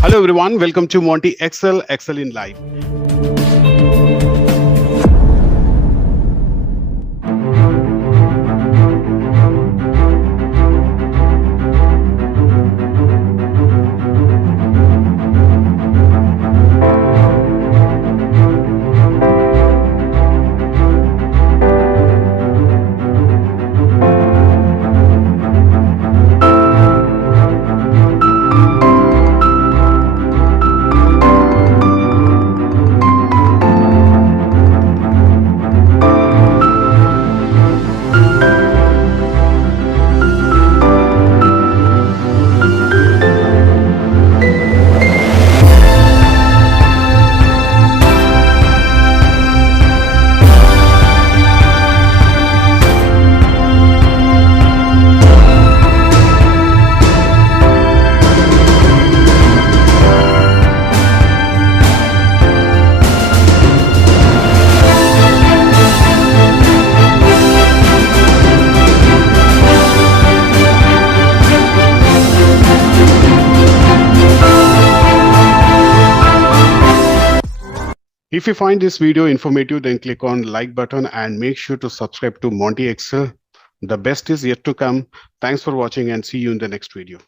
Hello everyone, welcome to Monty Excel in Live. If you find this video informative, then click on like button and make sure to subscribe to Monty Excel. The best is yet to come. Thanks for watching and see you in the next video.